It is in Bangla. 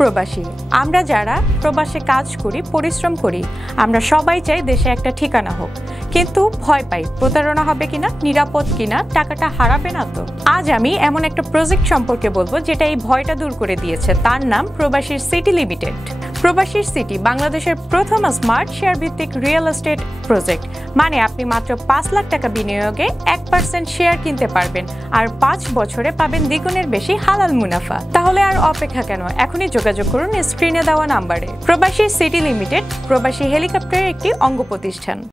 প্রবাসী আমরা যারা প্রবাসে কাজ করি পরিশ্রম করি আমরা সবাই চাই দেশে একটা ঠিকানা হোক কিন্তু ভয় পাই প্রতারণা হবে কিনা নিরাপদ কিনা টাকাটা হারাবে না তো আজ আমি এমন একটা প্রজেক্ট সম্পর্কে বলবো যেটা এই ভয়টা দূর করে দিয়েছে তার নাম প্রবাসীর সিটি লিমিটেড প্রবাসীর সিটি বাংলাদেশের প্রথম স্মার্ট শেয়ার ভিত্তিক রিয়েল এস্টেট প্রজেক্ট মানে আপনি মাত্র 5 লাখ টাকা বিনিয়োগে 1% শেয়ার কিনতে পারবেন আর 5 বছরে পাবেন দ্বিগুণের বেশি হালাল মুনাফা তাহলে আর অপেক্ষা কেন এখনই যোগাযোগ করুন স্ক্রিনে দেওয়া নাম্বারে প্রবাসীর সিটি লিমিটেড প্রবাসী হেলিকপ্টারের একটি অঙ্গ প্রতিষ্ঠান